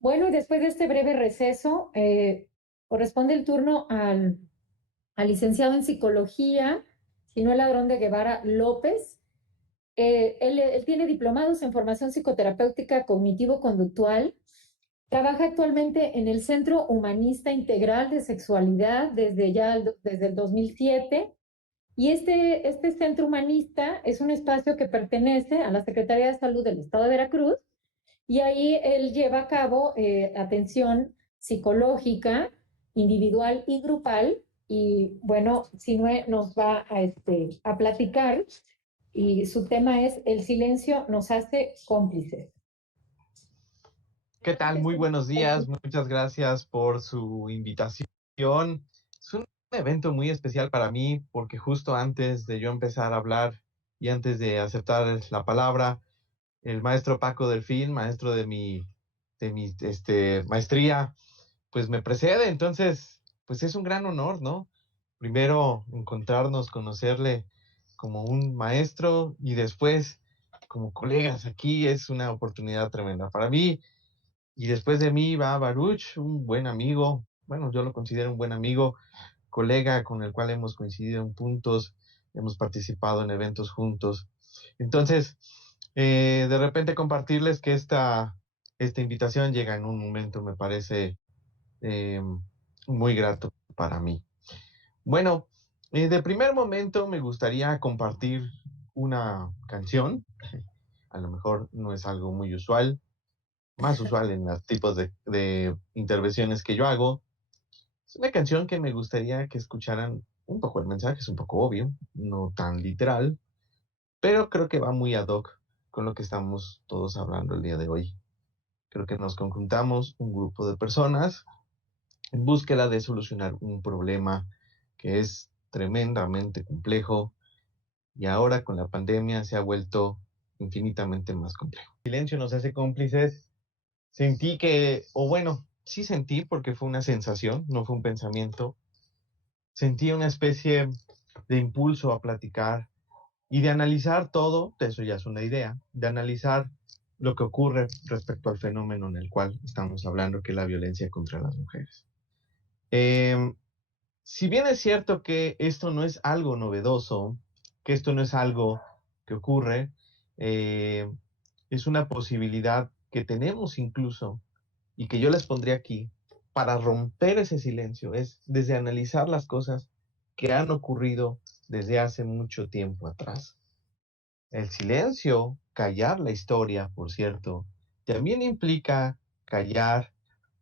Bueno, y después de este breve receso, corresponde el turno al licenciado en psicología, Sinuel Ladrón de Guevara López. Él tiene diplomados en formación psicoterapéutica cognitivo-conductual. Trabaja actualmente en el Centro Humanista Integral de Sexualidad desde el 2007. Y este centro humanista es un espacio que pertenece a la Secretaría de Salud del Estado de Veracruz, y ahí él lleva a cabo atención psicológica, individual y grupal. Y bueno, Sinue nos va a platicar, y su tema es: el silencio nos hace cómplices. ¿Qué tal? Muy buenos días. Muchas gracias por su invitación. Es un evento muy especial para mí porque justo antes de yo empezar a hablar y antes de aceptar la palabra, el maestro Paco Delfín, maestro de mi maestría, pues me precede. Entonces, pues es un gran honor, ¿no? Primero encontrarnos, conocerle como un maestro y después como colegas aquí es una oportunidad tremenda. Para mí, y después de mí va Baruch, un buen amigo, bueno, yo lo considero un buen amigo, colega con el cual hemos coincidido en puntos, hemos participado en eventos juntos. Entonces, de repente compartirles que esta invitación llega en un momento, me parece eh, muy grato para mí. Bueno, de primer momento me gustaría compartir una canción, a lo mejor no es algo muy usual, más usual en los tipos de intervenciones que yo hago. Es una canción que me gustaría que escucharan un poco. El mensaje es un poco obvio, no tan literal, pero creo que va muy ad hoc con lo que estamos todos hablando el día de hoy. Creo que nos conjuntamos un grupo de personas en búsqueda de solucionar un problema que es tremendamente complejo y ahora con la pandemia se ha vuelto infinitamente más complejo. El silencio nos hace cómplices. Sentí que, o bueno, sí sentí porque fue una sensación, no fue un pensamiento. Sentí una especie de impulso a platicar y de analizar todo, eso ya es una idea, de analizar lo que ocurre respecto al fenómeno en el cual estamos hablando, que es la violencia contra las mujeres. Eh, si bien es cierto que esto no es algo novedoso, que esto no es algo que ocurre, eh, es una posibilidad que tenemos incluso y que yo les pondría aquí para romper ese silencio, es desde analizar las cosas que han ocurrido desde hace mucho tiempo atrás. El silencio, callar la historia, por cierto, también implica callar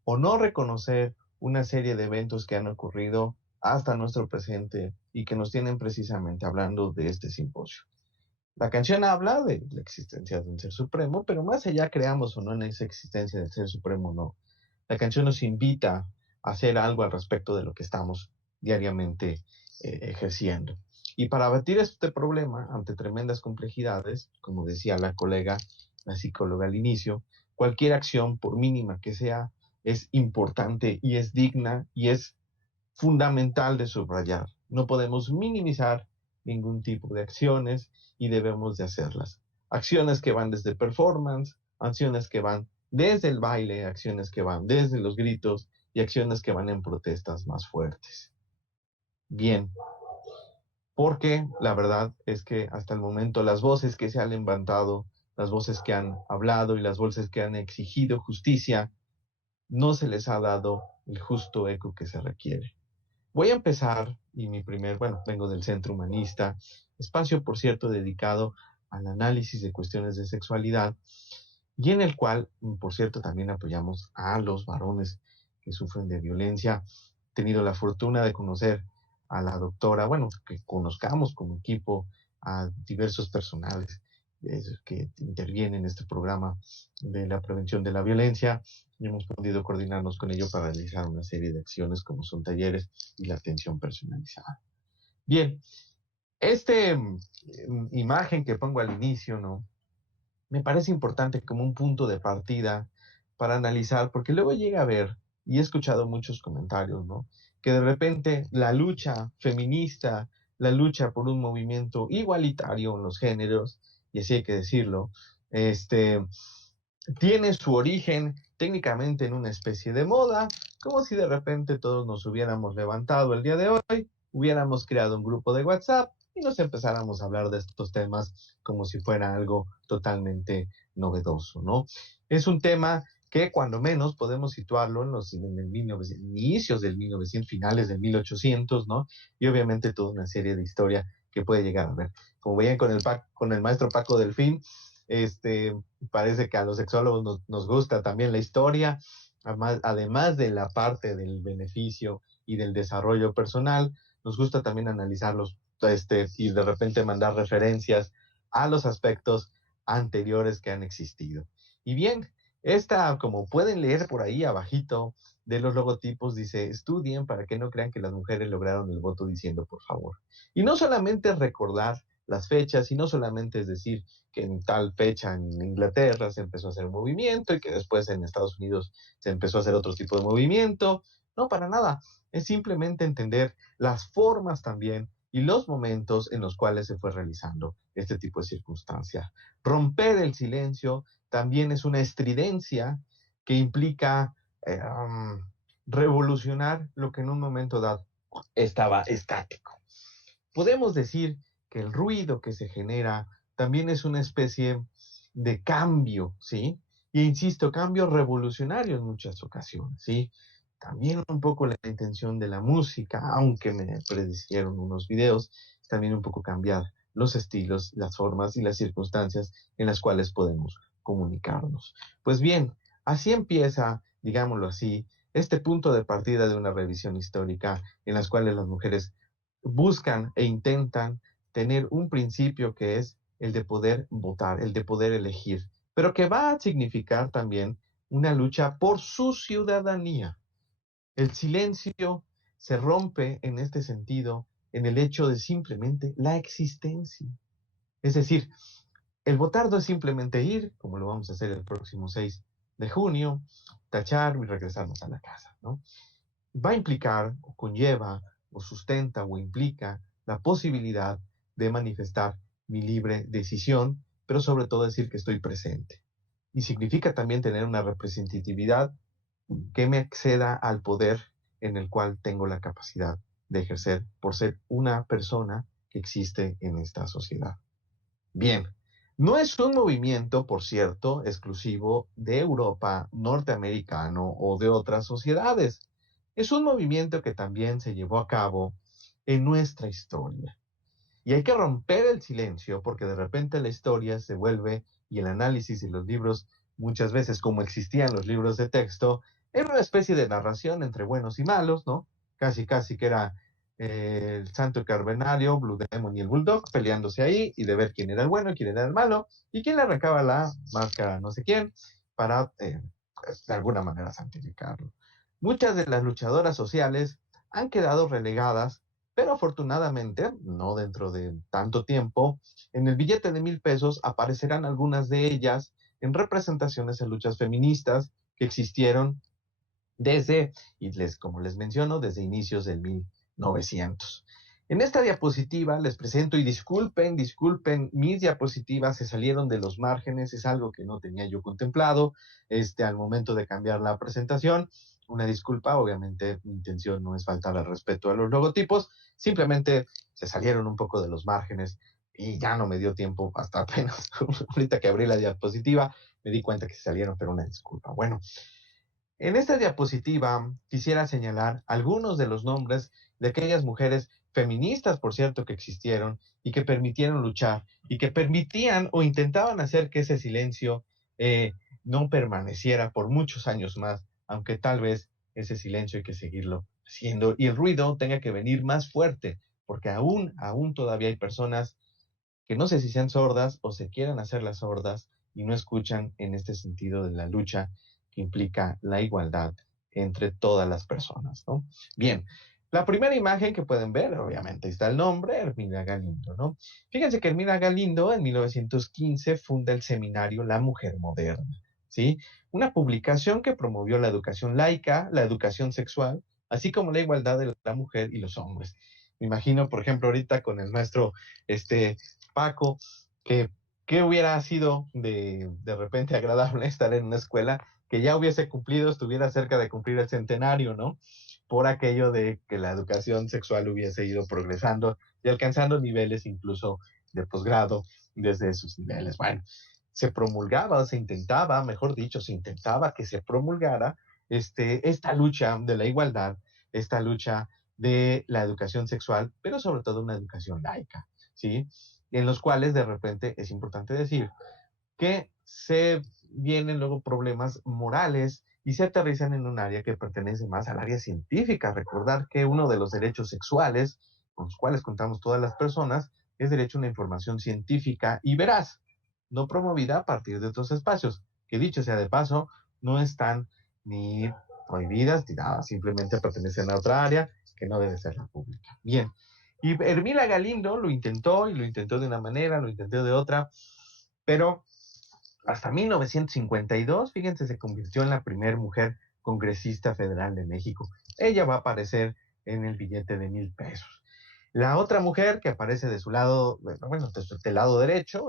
o no reconocer una serie de eventos que han ocurrido hasta nuestro presente y que nos tienen precisamente hablando de este simposio. La canción habla de la existencia de un ser supremo, pero más allá creamos o no en esa existencia del ser supremo, no. La canción nos invita a hacer algo al respecto de lo que estamos diariamente ejerciendo. Y para abatir este problema ante tremendas complejidades, como decía la colega, la psicóloga al inicio, cualquier acción, por mínima que sea, es importante y es digna y es fundamental de subrayar. No podemos minimizar ningún tipo de acciones y debemos de hacerlas. Acciones que van desde performance, acciones que van desde el baile, acciones que van desde los gritos y acciones que van en protestas más fuertes. Bien, porque la verdad es que hasta el momento las voces que se han levantado, las voces que han hablado y las voces que han exigido justicia, no se les ha dado el justo eco que se requiere. Voy a empezar, y bueno, vengo del Centro Humanista, espacio, por cierto, dedicado al análisis de cuestiones de sexualidad, y en el cual, por cierto, también apoyamos a los varones que sufren de violencia. He tenido la fortuna de conocer a la doctora, bueno, que conozcamos como equipo a diversos personales que intervienen en este programa de la prevención de la violencia, y hemos podido coordinarnos con ello para realizar una serie de acciones como son talleres y la atención personalizada. Bien, este imagen que pongo al inicio, ¿no? Me parece importante como un punto de partida para analizar, porque luego llega a ver, y he escuchado muchos comentarios, ¿no? Que de repente la lucha feminista, la lucha por un movimiento igualitario en los géneros, y así hay que decirlo, este, tiene su origen técnicamente en una especie de moda, como si de repente todos nos hubiéramos levantado el día de hoy, hubiéramos creado un grupo de WhatsApp y nos empezáramos a hablar de estos temas como si fuera algo totalmente novedoso, ¿no? Es un tema que cuando menos podemos situarlo en el 1900, inicios del 1900, finales del 1800, ¿no? Y obviamente toda una serie de historia que puede llegar a ver. Como veían con el maestro Paco Delfín, parece que a los sexólogos nos gusta también la historia, además de la parte del beneficio y del desarrollo personal, nos gusta también analizarlos y de repente mandar referencias a los aspectos anteriores que han existido. Y bien, como pueden leer por ahí abajito de los logotipos, dice, estudien para que no crean que las mujeres lograron el voto diciendo por favor. Y no solamente recordar las fechas, y no solamente es decir que en tal fecha en Inglaterra se empezó a hacer un movimiento y que después en Estados Unidos se empezó a hacer otro tipo de movimiento. No, para nada. Es simplemente entender las formas también y los momentos en los cuales se fue realizando este tipo de circunstancia. Romper el silencio también es una estridencia que implica revolucionar lo que en un momento dado estaba estático. Podemos decir que el ruido que se genera también es una especie de cambio, ¿sí? Y insisto, cambio revolucionario en muchas ocasiones, ¿sí? También un poco la intención de la música, aunque me predicieron unos videos, también un poco cambiar los estilos, las formas y las circunstancias en las cuales podemos comunicarnos. Pues bien, así empieza, digámoslo así, este punto de partida de una revisión histórica en las cuales las mujeres buscan e intentan tener un principio que es el de poder votar, el de poder elegir, pero que va a significar también una lucha por su ciudadanía. El silencio se rompe en este sentido en el hecho de simplemente la existencia. Es decir, el votar no es simplemente ir, como lo vamos a hacer el próximo 6 de junio, tachar y regresarnos a la casa, ¿no? Va a implicar o conlleva o sustenta o implica la posibilidad de manifestar mi libre decisión, pero sobre todo decir que estoy presente. Y significa también tener una representatividad que me acceda al poder en el cual tengo la capacidad de ejercer por ser una persona que existe en esta sociedad. Bien, no es un movimiento, por cierto, exclusivo de Europa, norteamericano o de otras sociedades. Es un movimiento que también se llevó a cabo en nuestra historia. Y hay que romper el silencio porque de repente la historia se vuelve, y el análisis y los libros, muchas veces como existían los libros de texto, era una especie de narración entre buenos y malos, ¿no? Casi, casi que era el Santo Carbonario, Blue Demon y el Bulldog peleándose ahí y de ver quién era el bueno y quién era el malo y quién le arrancaba la máscara a no sé quién para pues, de alguna manera santificarlo. Muchas de las luchadoras sociales han quedado relegadas, pero afortunadamente, no dentro de tanto tiempo, en el billete de 1,000 pesos aparecerán algunas de ellas en representaciones en luchas feministas que existieron desde, como les menciono, desde inicios del 1900. En esta diapositiva les presento, y disculpen, mis diapositivas se salieron de los márgenes, es algo que no tenía yo contemplado al momento de cambiar la presentación. Una disculpa, obviamente mi intención no es faltar al respeto a los logotipos, simplemente se salieron un poco de los márgenes y ya no me dio tiempo, hasta apenas ahorita que abrí la diapositiva me di cuenta que se salieron, pero una disculpa. Bueno, en esta diapositiva quisiera señalar algunos de los nombres de aquellas mujeres feministas, por cierto, que existieron y que permitieron luchar y que permitían o intentaban hacer que ese silencio no permaneciera por muchos años más, aunque tal vez ese silencio hay que seguirlo haciendo y el ruido tenga que venir más fuerte, porque aún todavía hay personas que no sé si sean sordas o se quieran hacer las sordas y no escuchan en este sentido de la lucha que implica la igualdad entre todas las personas, ¿no? Bien, la primera imagen que pueden ver, obviamente está el nombre, Hermina Galindo, ¿no? Fíjense que Hermina Galindo en 1915 funda el seminario La Mujer Moderna, ¿sí? Una publicación que promovió la educación laica, la educación sexual, así como la igualdad de la mujer y los hombres. Me imagino, por ejemplo, ahorita con el nuestro, Paco, que ¿Qué hubiera sido de repente agradable estar en una escuela que ya hubiese cumplido, estuviera cerca de cumplir el centenario, ¿no? Por aquello de que la educación sexual hubiese ido progresando y alcanzando niveles incluso de posgrado desde sus niveles. Bueno, se promulgaba, se intentaba, mejor dicho, se intentaba que se promulgara esta lucha de la igualdad, esta lucha de la educación sexual, pero sobre todo una educación laica, ¿sí? En los cuales de repente es importante decir que se vienen luego problemas morales y se aterrizan en un área que pertenece más al área científica. Recordar que uno de los derechos sexuales con los cuales contamos todas las personas es derecho a una información científica y veraz, no promovida a partir de otros espacios, que dicho sea de paso, no están ni prohibidas ni nada, simplemente pertenecen a otra área que no debe ser la pública. Bien, y Hermila Galindo lo intentó y lo intentó de una manera, lo intentó de otra, pero hasta 1952, fíjense, se convirtió en la primera mujer congresista federal de México. Ella va a aparecer en el billete de 1,000 pesos. La otra mujer que aparece de su lado, bueno, del lado derecho,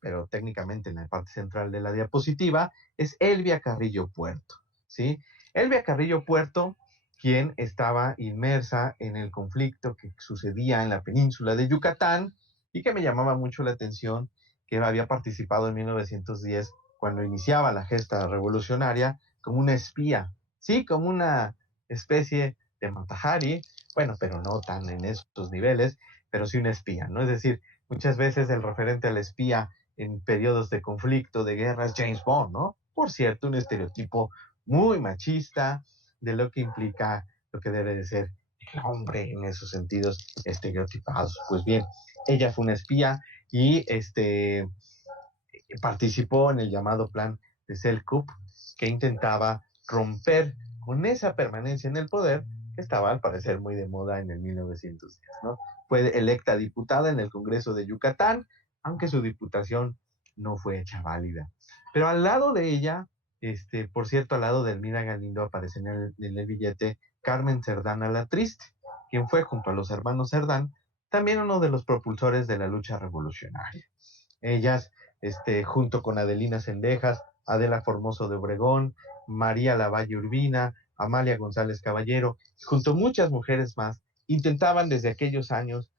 pero técnicamente en la parte central de la diapositiva, es Elvia Carrillo Puerto, ¿sí? Elvia Carrillo Puerto, quien estaba inmersa en el conflicto que sucedía en la península de Yucatán y que me llamaba mucho la atención, que había participado en 1910 cuando iniciaba la gesta revolucionaria como una espía, sí, como una especie de Matahari, bueno, pero no tan en estos niveles, pero sí una espía, ¿no? Es decir, muchas veces el referente al espía en periodos de conflicto, de guerra, es James Bond, ¿no? Por cierto, un estereotipo muy machista de lo que implica lo que debe de ser el hombre en esos sentidos estereotipados. Pues bien, ella fue una espía y participó en el llamado plan de Selkup, que intentaba romper con esa permanencia en el poder que estaba al parecer muy de moda en el 1910, ¿no? Fue electa diputada en el Congreso de Yucatán, aunque su diputación no fue hecha válida. Pero al lado de ella, por cierto, al lado de Elmira Galindo aparece en el billete Carmen Cerdán la Triste, quien fue junto a los hermanos Cerdán también uno de los propulsores de la lucha revolucionaria. Ellas, junto con Adelina Sendejas, Adela Formoso de Obregón, María Lavalle Urbina, Amalia González Caballero, junto a muchas mujeres más, intentaban desde aquellos años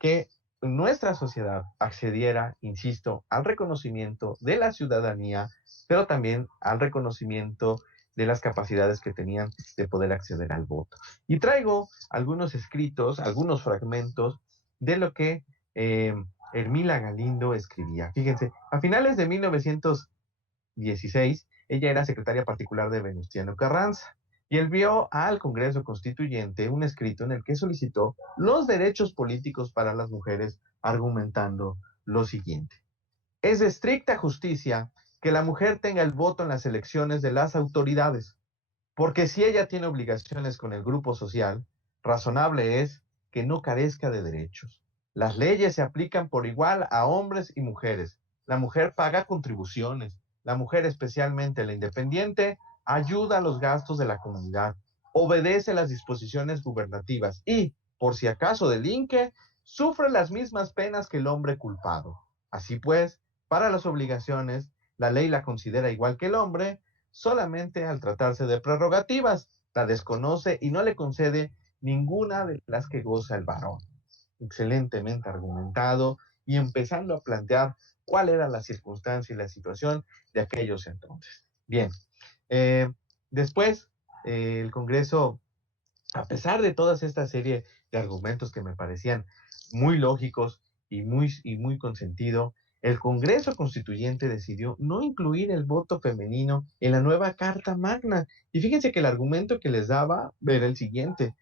que nuestra sociedad accediera, insisto, al reconocimiento de la ciudadanía, pero también al reconocimiento de las capacidades que tenían de poder acceder al voto. Y traigo algunos escritos, algunos fragmentos de lo que Hermila Galindo escribía. Fíjense, a finales de 1916, ella era secretaria particular de Venustiano Carranza y envió al Congreso Constituyente un escrito en el que solicitó los derechos políticos para las mujeres, argumentando lo siguiente. Es de estricta justicia que la mujer tenga el voto en las elecciones de las autoridades, porque si ella tiene obligaciones con el grupo social, razonable es que no carezca de derechos. Las leyes se aplican por igual a hombres y mujeres. La mujer paga contribuciones. La mujer, especialmente la independiente, ayuda a los gastos de la comunidad, obedece las disposiciones gubernativas y, por si acaso delinque, sufre las mismas penas que el hombre culpado. Así pues, para las obligaciones, la ley la considera igual que el hombre, solamente al tratarse de prerrogativas, la desconoce y no le concede ninguna de las que goza el varón. Excelentemente argumentado y empezando a plantear cuál era la circunstancia y la situación de aquellos entonces. Bien, eh, después el Congreso, a pesar de toda esta serie de argumentos que me parecían muy lógicos y muy con sentido, el Congreso Constituyente decidió no incluir el voto femenino en la nueva Carta Magna. Y fíjense que el argumento que les daba era el siguiente.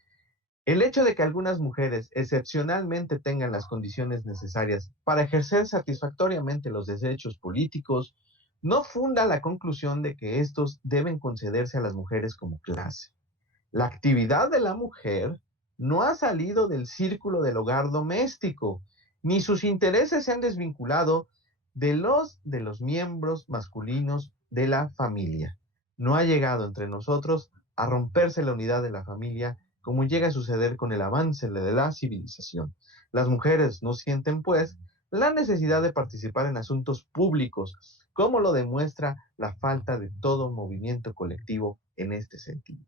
El hecho de que algunas mujeres excepcionalmente tengan las condiciones necesarias para ejercer satisfactoriamente los derechos políticos no funda la conclusión de que estos deben concederse a las mujeres como clase. La actividad de la mujer no ha salido del círculo del hogar doméstico, ni sus intereses se han desvinculado de los miembros masculinos de la familia. No ha llegado entre nosotros a romperse la unidad de la familia como llega a suceder con el avance de la civilización. Las mujeres no sienten, pues, la necesidad de participar en asuntos públicos, como lo demuestra la falta de todo movimiento colectivo en este sentido.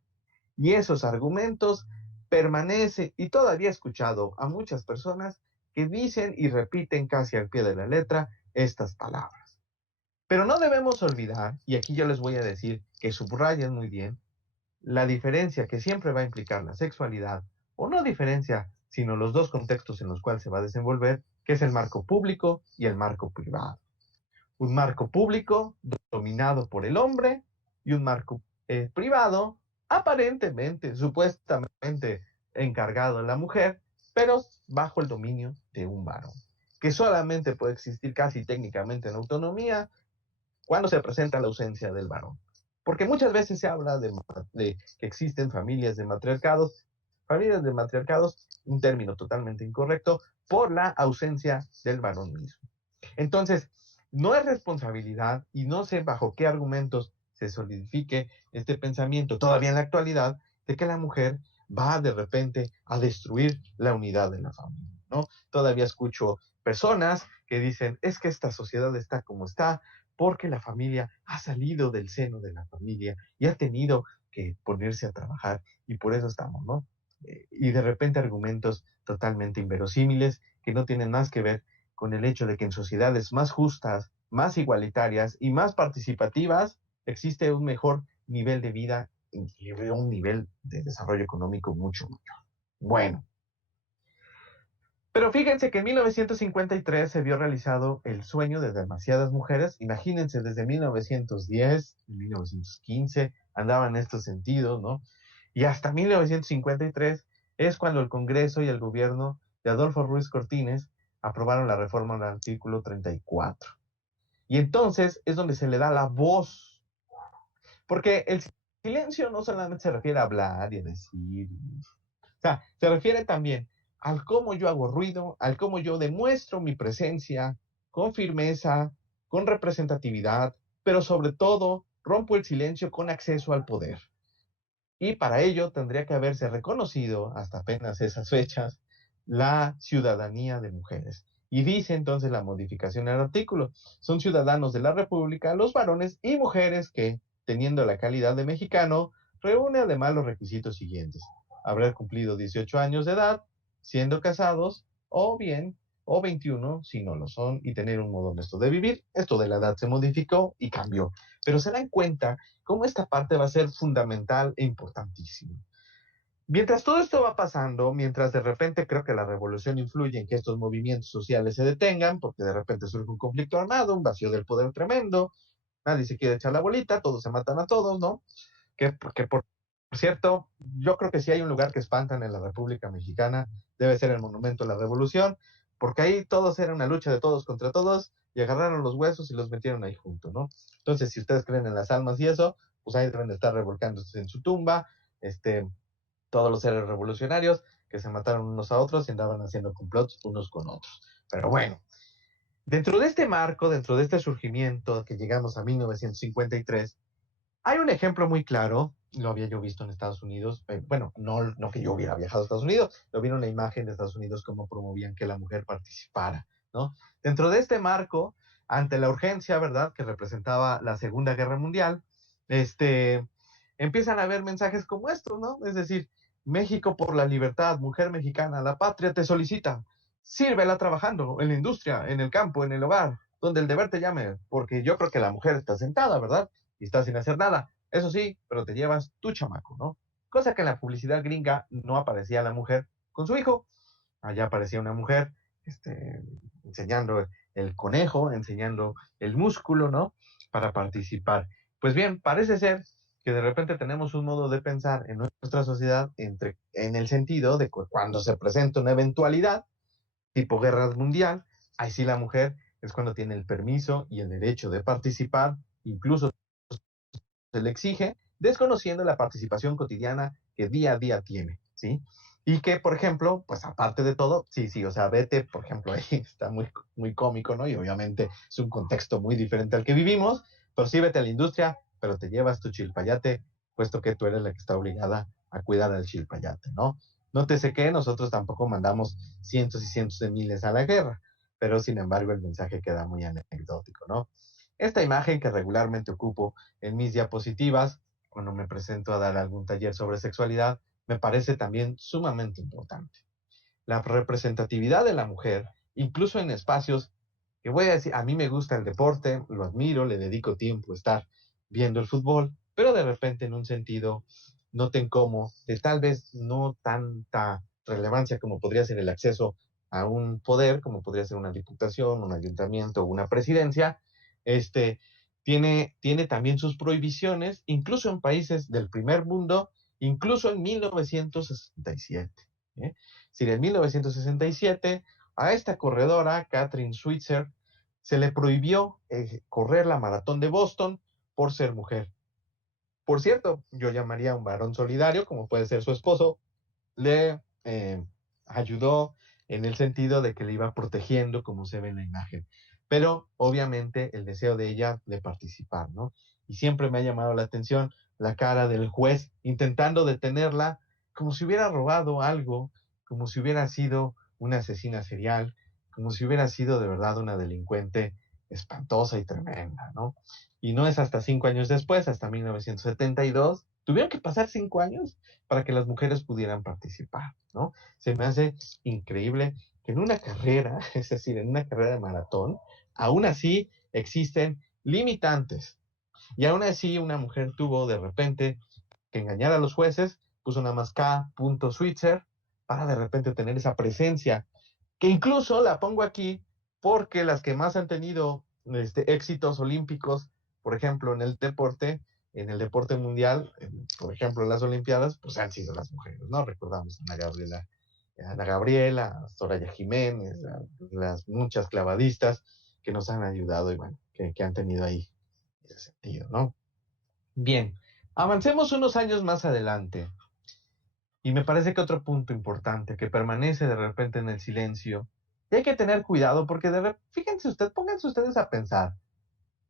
Y esos argumentos permanecen, y todavía he escuchado a muchas personas que dicen y repiten casi al pie de la letra estas palabras. Pero no debemos olvidar, y aquí yo les voy a decir que subrayen muy bien, la diferencia que siempre va a implicar la sexualidad, o no diferencia, sino los dos contextos en los cuales se va a desenvolver, que es el marco público y el marco privado. Un marco público dominado por el hombre y un marco privado aparentemente, supuestamente encargado de la mujer, pero bajo el dominio de un varón, que solamente puede existir casi técnicamente en autonomía cuando se presenta la ausencia del varón. Porque muchas veces se habla de que existen familias de matriarcados, un término totalmente incorrecto, por la ausencia del varón mismo. Entonces, no es responsabilidad y no sé bajo qué argumentos se solidifique este pensamiento todavía en la actualidad de que la mujer va de repente a destruir la unidad de la familia, ¿no? Todavía escucho personas que dicen, es que esta sociedad está como está porque la familia ha salido del seno de la familia y ha tenido que ponerse a trabajar y por eso estamos, ¿no? Y de repente argumentos totalmente inverosímiles que no tienen más que ver con el hecho de que en sociedades más justas, más igualitarias y más participativas existe un mejor nivel de vida y un nivel de desarrollo económico mucho mayor. Bueno, pero fíjense que en 1953 se vio realizado el sueño de demasiadas mujeres. Imagínense, desde 1910, 1915 andaban en estos sentidos, ¿no? Y hasta 1953 es cuando el Congreso y el gobierno de Adolfo Ruiz Cortines aprobaron la reforma del artículo 34. Y entonces es donde se le da la voz, porque el silencio no solamente se refiere a hablar y a decir, o sea, se refiere también al cómo yo hago ruido, al cómo yo demuestro mi presencia con firmeza, con representatividad, pero sobre todo rompo el silencio con acceso al poder. Y para ello tendría que haberse reconocido, hasta apenas esas fechas, la ciudadanía de mujeres. Y dice entonces la modificación del artículo, son ciudadanos de la República los varones y mujeres que, teniendo la calidad de mexicano, reúne además los requisitos siguientes. Haber cumplido 18 años de edad, siendo casados, o bien, o 21 si no lo son, y tener un modo honesto de vivir. Esto de la edad se modificó y cambió. Pero se dan cuenta cómo esta parte va a ser fundamental e importantísima. Mientras todo esto va pasando, mientras de repente creo que la revolución influye en que estos movimientos sociales se detengan, porque de repente surge un conflicto armado, un vacío del poder tremendo, nadie se quiere echar la bolita, todos se matan a todos, ¿no? Que por cierto, yo creo que si hay un lugar que espantan en la República Mexicana, debe ser el Monumento a la Revolución, porque ahí todos era una lucha de todos contra todos y agarraron los huesos y los metieron ahí junto, ¿no? Entonces, si ustedes creen en las almas y eso, pues ahí deben de estar revolcándose en su tumba, todos los seres revolucionarios que se mataron unos a otros y andaban haciendo complots unos con otros. Pero bueno, dentro de este marco, dentro de este surgimiento que llegamos a 1953, hay un ejemplo muy claro, lo había yo visto en Estados Unidos, bueno, no que yo hubiera viajado a Estados Unidos, lo vi en una imagen de Estados Unidos cómo promovían que la mujer participara, ¿no? Dentro de este marco, ante la urgencia, ¿verdad?, que representaba la Segunda Guerra Mundial, empiezan a haber mensajes como estos, ¿no? Es decir, México por la libertad, mujer mexicana, la patria te solicita, sírvela trabajando en la industria, en el campo, en el hogar, donde el deber te llame, porque yo creo que la mujer está sentada, ¿verdad? Y está sin hacer nada. Eso sí, pero te llevas tu chamaco, ¿no? Cosa que en la publicidad gringa no aparecía la mujer con su hijo. Allá aparecía una mujer enseñando el conejo, enseñando el músculo, ¿no? Para participar. Pues bien, parece ser que de repente tenemos un modo de pensar en nuestra sociedad en el sentido de que cuando se presenta una eventualidad, tipo guerra mundial, ahí sí la mujer es cuando tiene el permiso y el derecho de participar, incluso se le exige, desconociendo la participación cotidiana que día a día tiene, ¿sí? Y que, por ejemplo, pues aparte de todo, sí, o sea, vete, por ejemplo, ahí está muy cómico, ¿no? Y obviamente es un contexto muy diferente al que vivimos, pero sí vete a la industria, pero te llevas tu chilpayate, puesto que tú eres la que está obligada a cuidar al chilpayate, ¿no? Nótese que nosotros tampoco mandamos cientos y cientos de miles a la guerra. pero sin embargo el mensaje queda muy anecdótico, ¿no? Esta imagen que regularmente ocupo en mis diapositivas cuando me presento a dar algún taller sobre sexualidad, me parece también sumamente importante. La representatividad de la mujer, incluso en espacios que voy a decir, a mí me gusta el deporte, lo admiro, le dedico tiempo a estar viendo el fútbol, pero de repente en un sentido, noten cómo de tal vez no tanta relevancia como podría ser el acceso a un poder, como podría ser una diputación, un ayuntamiento o una presidencia, este, tiene también sus prohibiciones, incluso en países del primer mundo, incluso en 1967. ¿Eh? Es decir, en 1967 a esta corredora, Catherine Switzer, se le prohibió correr la maratón de Boston por ser mujer. Por cierto, yo llamaría a un varón solidario, como puede ser su esposo, le ayudó en el sentido de que le iba protegiendo, como se ve en la imagen. Pero obviamente el deseo de ella de participar, ¿no? Y siempre me ha llamado la atención la cara del juez intentando detenerla como si hubiera robado algo, como si hubiera sido una asesina serial, como si hubiera sido de verdad una delincuente espantosa y tremenda, ¿no? Y no es hasta 5 años después, hasta 1972, tuvieron que pasar 5 años para que las mujeres pudieran participar, ¿no? Se me hace increíble que en una carrera, es decir, en una carrera de maratón, aún así existen limitantes. Y aún así una mujer tuvo de repente que engañar a los jueces, puso nada más K. Switzer para de repente tener esa presencia, que incluso la pongo aquí porque las que más han tenido éxitos olímpicos, por ejemplo, en el deporte mundial, por ejemplo, en las Olimpiadas, pues han sido las mujeres, ¿no? Recordamos a Ana Gabriela, a Soraya Jiménez, a las muchas clavadistas que nos han ayudado y bueno, que han tenido ahí ese sentido, ¿no? Bien, avancemos unos años más adelante. Y me parece que otro punto importante que permanece de repente en el silencio, y hay que tener cuidado porque fíjense pónganse ustedes a pensar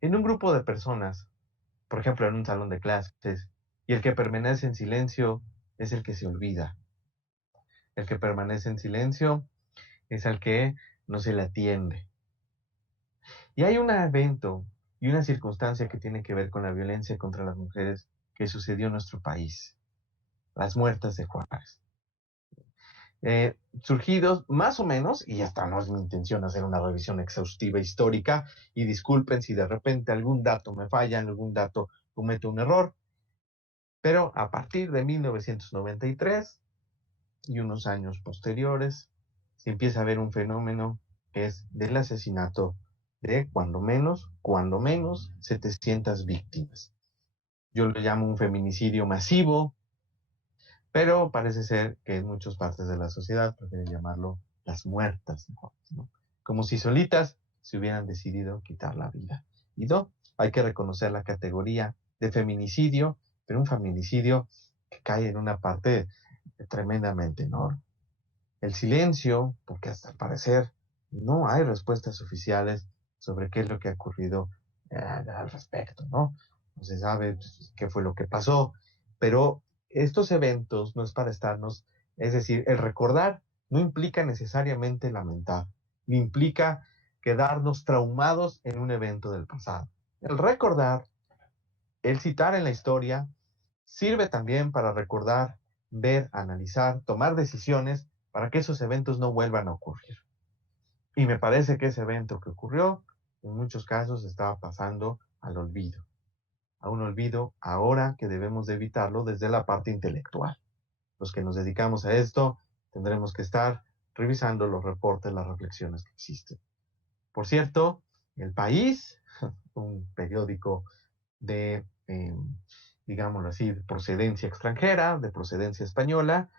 en un grupo de personas, por ejemplo en un salón de clases, y el que permanece en silencio es el que se olvida. El que permanece en silencio es al que no se le atiende. Y hay un evento y una circunstancia que tiene que ver con la violencia contra las mujeres que sucedió en nuestro país, las muertes de Juárez. Surgidos más o menos, y hasta no es mi intención hacer una revisión exhaustiva histórica, y disculpen si de repente algún dato me falla, algún dato cometo un error, pero a partir de 1993 y unos años posteriores, se empieza a ver un fenómeno que es del asesinato de cuando menos 700 víctimas. Yo lo llamo un feminicidio masivo, pero parece ser que en muchas partes de la sociedad prefieren llamarlo las muertas, ¿no? Como si solitas se hubieran decidido quitar la vida. Y no, hay que reconocer la categoría de feminicidio, pero un feminicidio que cae en una parte tremendamente enorme. El silencio, porque hasta al parecer no hay respuestas oficiales sobre qué es lo que ha ocurrido al respecto, ¿no? No se sabe qué fue lo que pasó, pero estos eventos no es para estarnos, es decir, el recordar no implica necesariamente lamentar, ni implica quedarnos traumados en un evento del pasado. El recordar, el citar en la historia, sirve también para recordar, ver, analizar, tomar decisiones para que esos eventos no vuelvan a ocurrir. Y me parece que ese evento que ocurrió, en muchos casos estaba pasando al olvido, a un olvido ahora que debemos de evitarlo desde la parte intelectual. Los que nos dedicamos a esto tendremos que estar revisando los reportes, las reflexiones que existen. Por cierto, El País, un periódico de, digámoslo así, de procedencia extranjera, de procedencia española,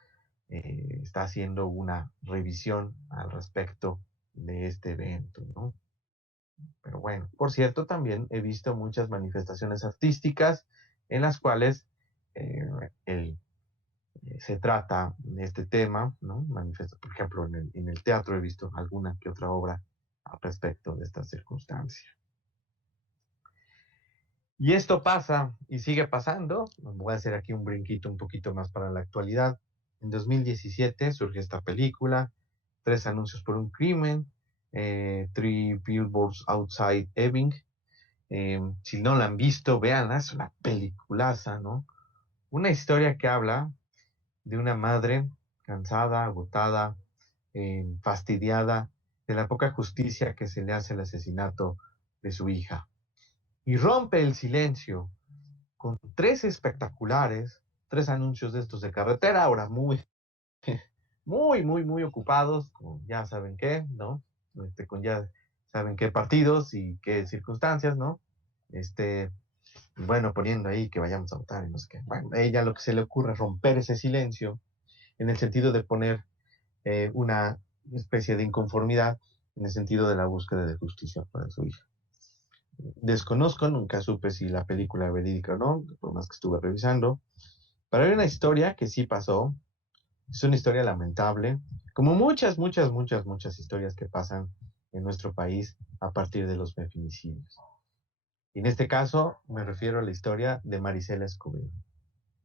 está haciendo una revisión al respecto de este evento, ¿no? Pero bueno, por cierto, también he visto muchas manifestaciones artísticas en las cuales eh, el, se trata de este tema, ¿no? Por ejemplo, en el teatro he visto alguna que otra obra al respecto de esta circunstancia. Y esto pasa y sigue pasando. Voy a hacer aquí un brinquito un poquito más para la actualidad. En 2017 surge esta película, 3 anuncios por un crimen, Three Billboards Outside Ebbing. Si no la han visto, véanla, es una peliculaza, ¿no? Una historia que habla de una madre cansada, agotada, fastidiada de la poca justicia que se le hace al asesinato de su hija. Y rompe el silencio con tres anuncios de estos de carretera, ahora muy ocupados, con ya saben qué, ¿no? Con ya saben qué partidos y qué circunstancias, ¿no? Bueno, poniendo ahí que vayamos a votar y no sé qué. Bueno, a ella lo que se le ocurre es romper ese silencio en el sentido de poner una especie de inconformidad en el sentido de la búsqueda de justicia para su hija. Desconozco, nunca supe si la película es verídica o no, por más que estuve revisando, pero hay una historia que sí pasó. Es una historia lamentable, como muchas historias que pasan en nuestro país a partir de los feminicidios. Y en este caso me refiero a la historia de Marisela Escobedo,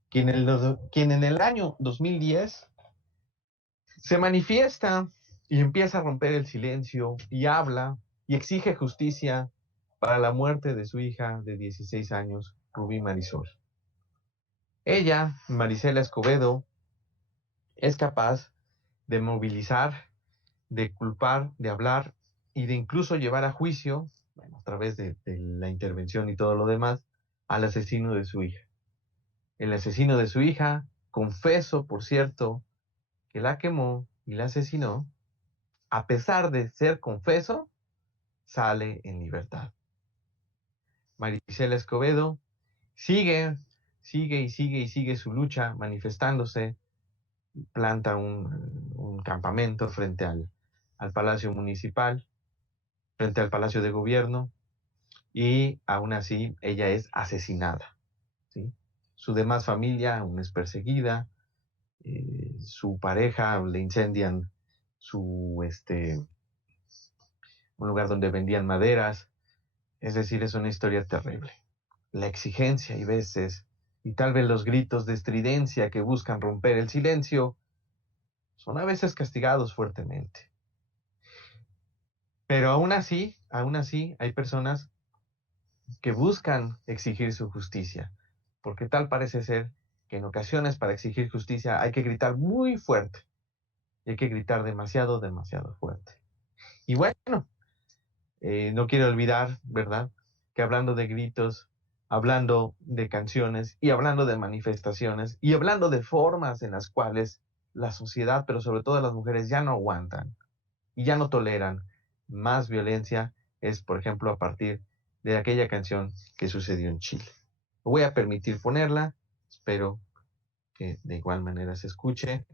quien en el año 2010 se manifiesta y empieza a romper el silencio y habla y exige justicia para la muerte de su hija de 16 años, Rubí Marisol. Ella, Marisela Escobedo, es capaz de movilizar, de culpar, de hablar y de incluso llevar a juicio, bueno, a través de la intervención y todo lo demás, al asesino de su hija. El asesino de su hija, confeso, por cierto, que la quemó y la asesinó, a pesar de ser confeso, sale en libertad. Marisela Escobedo sigue su lucha manifestándose, planta un campamento frente al Palacio Municipal, frente al Palacio de Gobierno, y aún así ella es asesinada, ¿sí? Su demás familia aún es perseguida, su pareja le incendian un lugar donde vendían maderas, es decir, es una historia terrible. La exigencia y veces, y tal vez los gritos de estridencia que buscan romper el silencio, son a veces castigados fuertemente. Pero aún así, hay personas que buscan exigir su justicia, porque tal parece ser que en ocasiones para exigir justicia hay que gritar muy fuerte, y hay que gritar demasiado fuerte. Y bueno, no quiero olvidar, ¿verdad?, que hablando de gritos, hablando de canciones y hablando de manifestaciones y hablando de formas en las cuales la sociedad, pero sobre todo las mujeres, ya no aguantan y ya no toleran más violencia, es, por ejemplo, a partir de aquella canción que sucedió en Chile. Me voy a permitir ponerla, espero que de igual manera se escuche.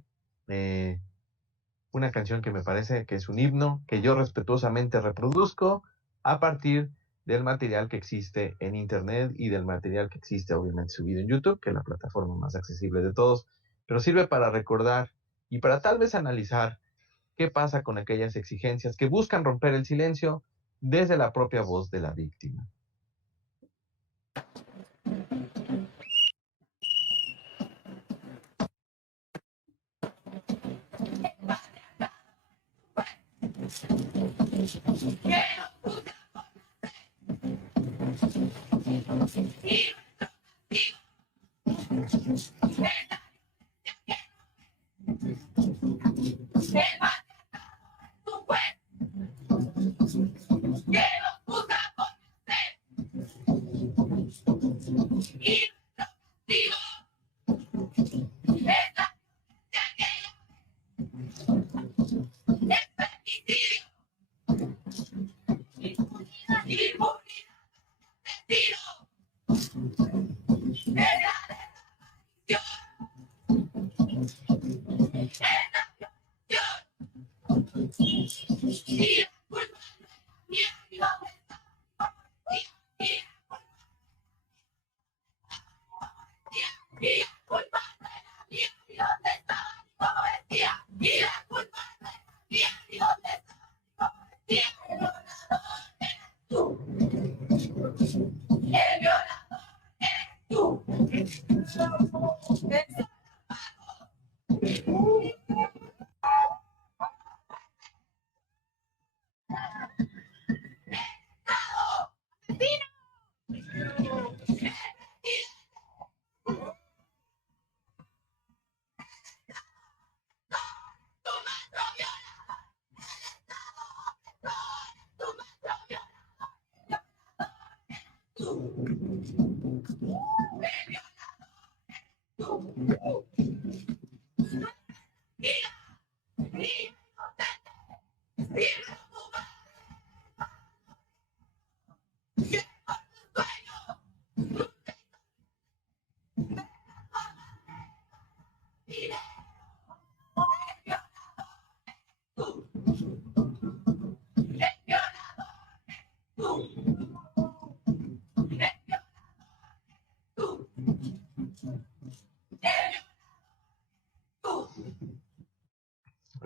Una canción que me parece que es un himno, que yo respetuosamente reproduzco a partir del material que existe en Internet y del material que existe obviamente subido en YouTube, que es la plataforma más accesible de todos, pero sirve para recordar y para tal vez analizar qué pasa con aquellas exigencias que buscan romper el silencio desde la propia voz de la víctima.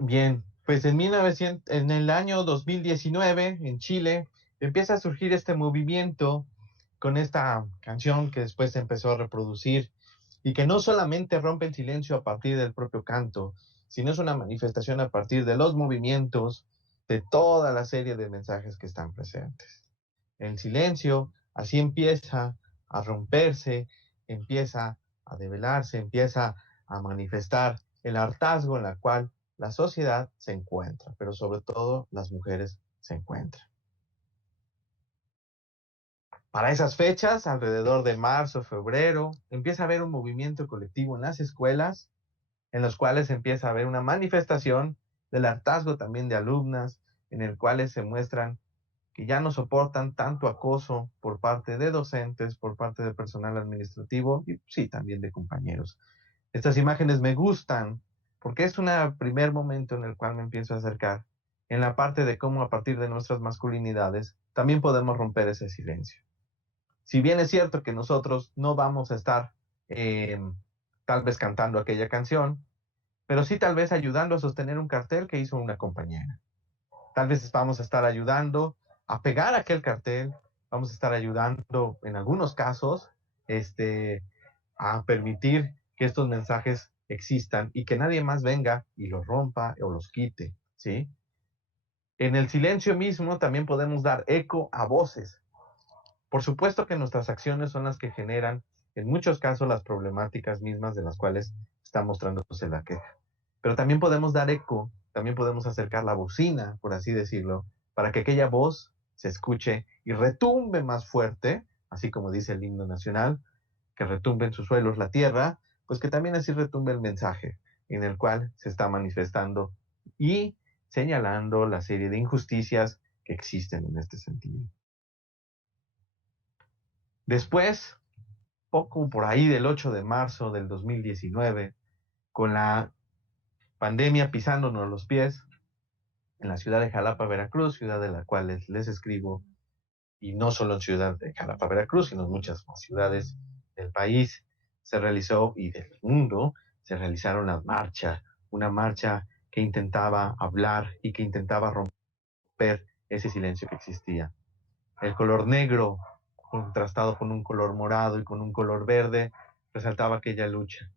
Bien, pues en el año 2019, en Chile, empieza a surgir este movimiento con esta canción que después se empezó a reproducir y que no solamente rompe el silencio a partir del propio canto, sino es una manifestación a partir de los movimientos de toda la serie de mensajes que están presentes. El silencio así empieza a romperse, empieza a develarse, empieza a manifestar el hartazgo en la cual la sociedad se encuentra, pero sobre todo las mujeres se encuentran. Para esas fechas, alrededor de marzo, febrero, empieza a haber un movimiento colectivo en las escuelas, en los cuales empieza a haber una manifestación del hartazgo también de alumnas, en el cual se muestran que ya no soportan tanto acoso por parte de docentes, por parte de personal administrativo y sí, también de compañeros. Estas imágenes me gustan porque es un primer momento en el cual me empiezo a acercar en la parte de cómo a partir de nuestras masculinidades también podemos romper ese silencio. Si bien es cierto que nosotros no vamos a estar tal vez cantando aquella canción, pero sí tal vez ayudando a sostener un cartel que hizo una compañera. Tal vez vamos a estar ayudando a pegar aquel cartel, vamos a estar ayudando en algunos casos a permitir que estos mensajes existan y que nadie más venga y los rompa o los quite, ¿sí? En el silencio mismo también podemos dar eco a voces. Por supuesto que nuestras acciones son las que generan, en muchos casos, las problemáticas mismas de las cuales está mostrándose la queja. Pero también podemos dar eco, también podemos acercar la bocina, por así decirlo, para que aquella voz se escuche y retumbe más fuerte, así como dice el himno nacional, que retumbe en sus suelos la tierra, pues que también así retumbe el mensaje en el cual se está manifestando y señalando la serie de injusticias que existen en este sentido. Después, poco por ahí del 8 de marzo del 2019, con la pandemia pisándonos los pies, en la ciudad de Jalapa, Veracruz, ciudad de la cual les escribo, y no solo en ciudad de Jalapa, Veracruz, sino en muchas más ciudades del país, se realizó, y del mundo, se realizaron las marchas, una marcha que intentaba hablar y que intentaba romper ese silencio que existía. El color negro, contrastado con un color morado y con un color verde, resaltaba aquella lucha.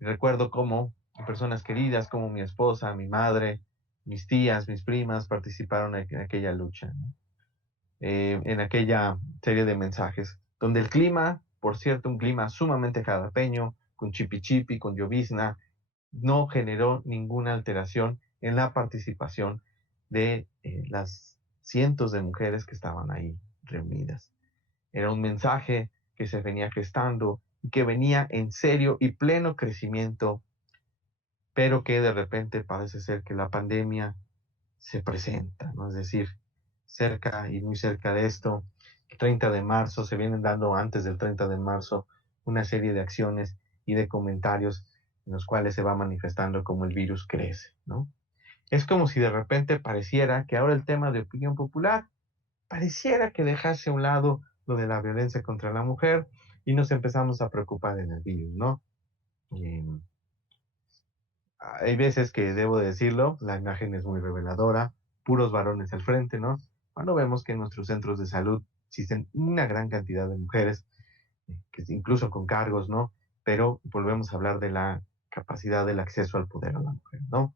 Y recuerdo cómo personas queridas, como mi esposa, mi madre, mis tías, mis primas, participaron en aquella lucha, ¿no? En aquella serie de mensajes, donde el clima, por cierto, un clima sumamente jalapeño, con chipi chipi, con llovizna, no generó ninguna alteración en la participación de las cientos de mujeres que estaban ahí reunidas. Era un mensaje que se venía gestando y que venía en serio y pleno crecimiento, pero que de repente parece ser que la pandemia se presenta, ¿no? Es decir, cerca y muy cerca de esto, el 30 de marzo, se vienen dando antes del 30 de marzo una serie de acciones y de comentarios en los cuales se va manifestando cómo el virus crece, ¿no? Es como si de repente pareciera que ahora el tema de opinión popular pareciera que dejase a un lado lo de la violencia contra la mujer y nos empezamos a preocupar en el virus, ¿no? Eh, Hay veces que debo decirlo, la imagen es muy reveladora, puros varones al frente, ¿no? Cuando vemos que en nuestros centros de salud existen una gran cantidad de mujeres, que incluso con cargos, ¿no? Pero volvemos a hablar de la capacidad del acceso al poder a la mujer, ¿no?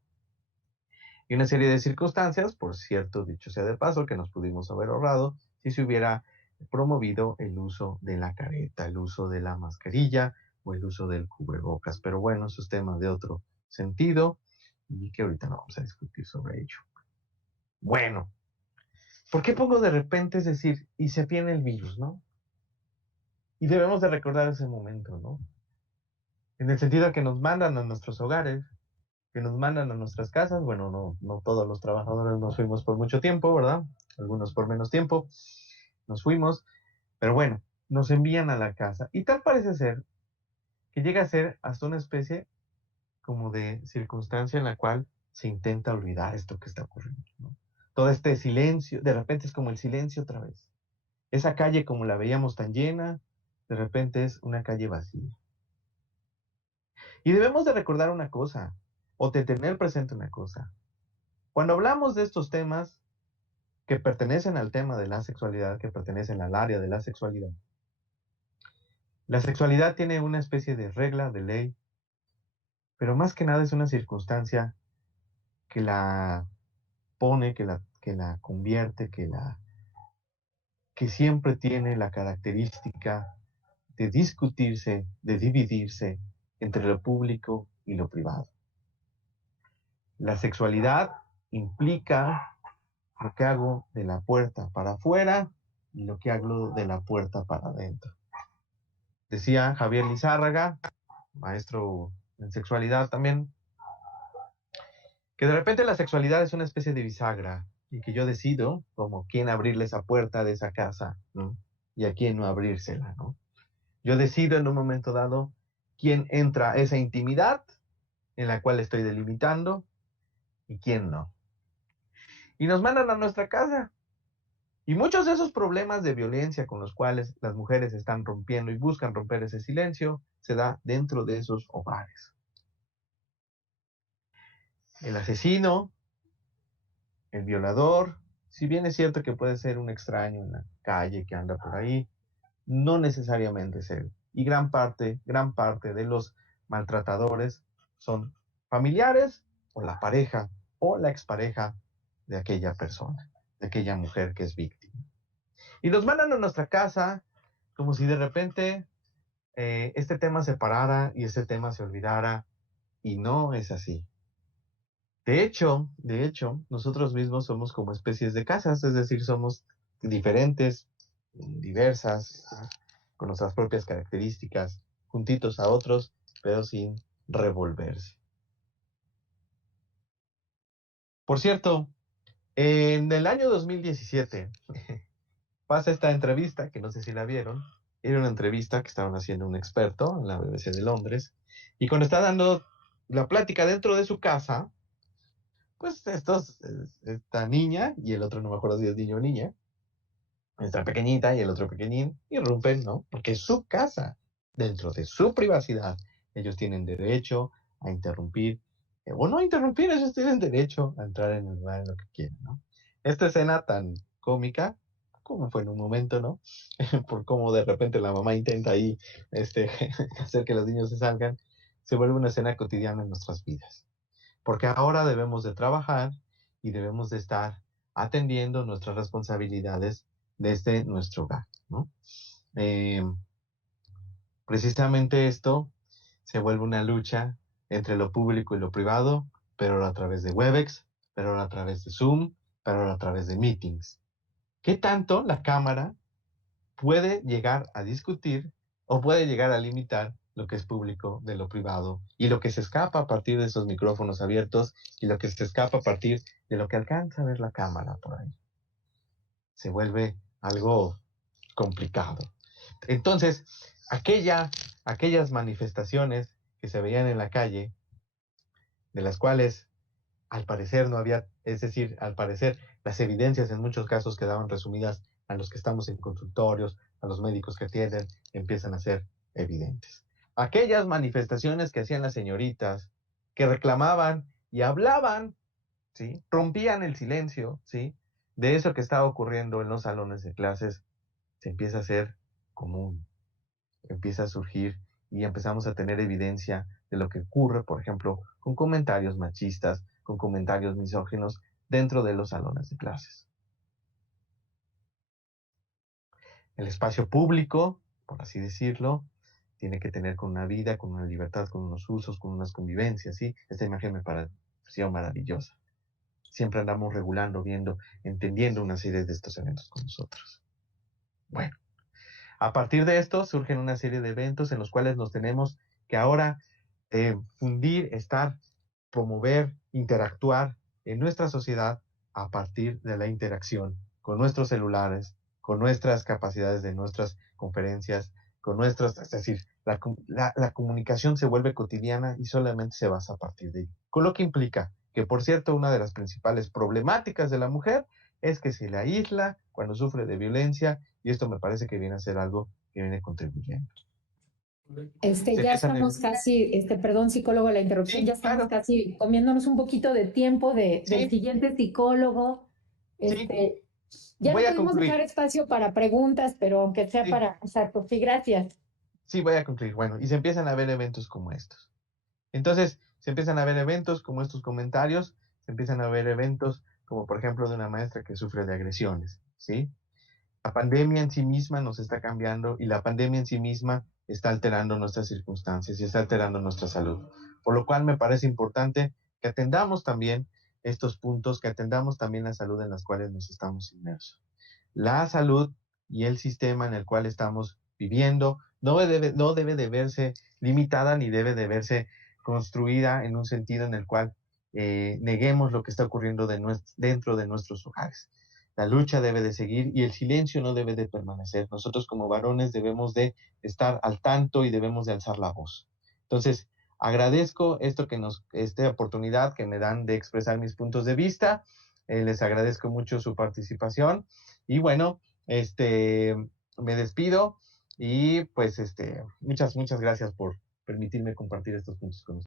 Y una serie de circunstancias, por cierto, dicho sea de paso, que nos pudimos haber ahorrado si se hubiera promovido el uso de la careta, el uso de la mascarilla o el uso del cubrebocas. Pero bueno, eso es tema de otro sentido y que ahorita no vamos a discutir sobre ello. Bueno, ¿por qué pongo de repente, es decir, y se viene el virus, ¿no? Y debemos de recordar ese momento, ¿no? en el sentido de que nos mandan a nuestros hogares, que nos mandan a nuestras casas. Bueno, no todos los trabajadores nos fuimos por mucho tiempo, ¿verdad? Algunos por menos tiempo nos fuimos, pero bueno, nos envían a la casa. Y tal parece ser que llega a ser hasta una especie como de circunstancia en la cual se intenta olvidar esto que está ocurriendo, ¿no? Todo este silencio, de repente es como el silencio otra vez. Esa calle como la veíamos tan llena, de repente es una calle vacía. Y debemos de recordar una cosa, o de tener presente una cosa. Cuando hablamos de estos temas que pertenecen al tema de la sexualidad, que pertenecen al área de la sexualidad tiene una especie de regla, de ley, pero más que nada es una circunstancia que la pone, que la convierte, que siempre tiene la característica de discutirse, de dividirse entre lo público y lo privado. La sexualidad implica lo que hago de la puerta para afuera y lo que hago de la puerta para adentro. Decía Javier Lizárraga, maestro en sexualidad también, que de repente la sexualidad es una especie de bisagra y que yo decido como quién abrirle esa puerta de esa casa, ¿no? Y a quién no abrírsela, ¿no? Yo decido en un momento dado quién entra a esa intimidad en la cual estoy delimitando y quién no. Y nos mandan a nuestra casa. Y muchos de esos problemas de violencia con los cuales las mujeres están rompiendo y buscan romper ese silencio se da dentro de esos hogares. El asesino, el violador, si bien es cierto que puede ser un extraño en la calle que anda por ahí, no necesariamente es él. Y gran parte de los maltratadores son familiares o la pareja o la expareja de aquella persona, de aquella mujer que es víctima. Y nos mandan a nuestra casa como si de repente este tema se parara y este tema se olvidara, y no es así. De hecho, nosotros mismos somos como especies de casas, es decir, somos diferentes, diversas, con nuestras propias características, juntitos a otros, pero sin revolverse. Por cierto, en el año 2017 pasa esta entrevista, que no sé si la vieron, era una entrevista que estaban haciendo un experto en la BBC de Londres, y cuando está dando la plática dentro de su casa, pues esta niña, y el otro no me acuerdo si es niño o niña, esta pequeñita y el otro pequeñín, irrumpen, ¿no? Porque es su casa, dentro de su privacidad. Ellos tienen derecho a interrumpir, o no a interrumpir, ellos tienen derecho a entrar en el lugar en lo que quieren, ¿no? Esta escena tan cómica, como fue en un momento, ¿no? Por cómo de repente la mamá intenta ahí hacer que los niños se salgan, se vuelve una escena cotidiana en nuestras vidas. Porque ahora debemos de trabajar y debemos de estar atendiendo nuestras responsabilidades desde nuestro hogar, ¿no? Eh, Precisamente esto se vuelve una lucha entre lo público y lo privado, pero ahora a través de Webex, pero ahora a través de Zoom, pero ahora a través de meetings. ¿Qué tanto la cámara puede llegar a discutir o puede llegar a limitar lo que es público de lo privado y lo que se escapa a partir de esos micrófonos abiertos y lo que se escapa a partir de lo que alcanza a ver la cámara por ahí? Se vuelve algo complicado. Entonces, aquellas manifestaciones que se veían en la calle, de las cuales al parecer no había, es decir, al parecer las evidencias en muchos casos quedaban resumidas a los que estamos en consultorios, a los médicos que atienden, empiezan a ser evidentes. Aquellas manifestaciones que hacían las señoritas, que reclamaban y hablaban, ¿sí? Rompían el silencio, ¿sí? De eso que estaba ocurriendo en los salones de clases, se empieza a hacer común, empieza a surgir y empezamos a tener evidencia de lo que ocurre, por ejemplo, con comentarios machistas, con comentarios misóginos dentro de los salones de clases. El espacio público, por así decirlo, tiene que tener con una vida, con una libertad, con unos usos, con unas convivencias, ¿sí? Esta imagen me pareció maravillosa. Siempre andamos regulando, viendo, entendiendo una serie de estos eventos con nosotros. Bueno, a partir de esto surgen una serie de eventos en los cuales nos tenemos que ahora fundir, estar, promover, interactuar en nuestra sociedad a partir de la interacción con nuestros celulares, con nuestras capacidades de nuestras conferencias, con nuestras, es decir, la comunicación se vuelve cotidiana y solamente se basa a partir de ello. Con lo que implica que, por cierto, una de las principales problemáticas de la mujer es que se le aísla cuando sufre de violencia y esto me parece que viene a ser algo que viene contribuyendo. Se Ya empiezan estamos casi, perdón, psicólogo, la interrupción, Sí, ya estamos claro, casi comiéndonos un poquito de tiempo del sí, siguiente psicólogo. sí, Este, ya no voy a pudimos dejar concluir. espacio para preguntas, pero aunque sea Sí, para, exacto, sí, gracias. sí, voy a concluir. Bueno, y se empiezan a ver eventos como estos. Entonces, se empiezan a ver eventos como estos comentarios, se empiezan a ver eventos como, por ejemplo, de una maestra que sufre de agresiones, ¿sí? La pandemia en sí misma nos está cambiando y la pandemia en sí misma está alterando nuestras circunstancias y está alterando nuestra salud. Por lo cual me parece importante que atendamos también estos puntos, que atendamos también la salud en las cuales nos estamos inmersos. La salud y el sistema en el cual estamos viviendo no debe de verse limitada ni debe de verse construida en un sentido en el cual neguemos lo que está ocurriendo dentro de nuestros hogares. La lucha debe de seguir y el silencio no debe de permanecer. Nosotros como varones debemos de estar al tanto y debemos de alzar la voz. Entonces, agradezco esta oportunidad que me dan de expresar mis puntos de vista. Les agradezco mucho su participación y bueno, me despido y pues muchas gracias por permitirme compartir estos puntos con ustedes.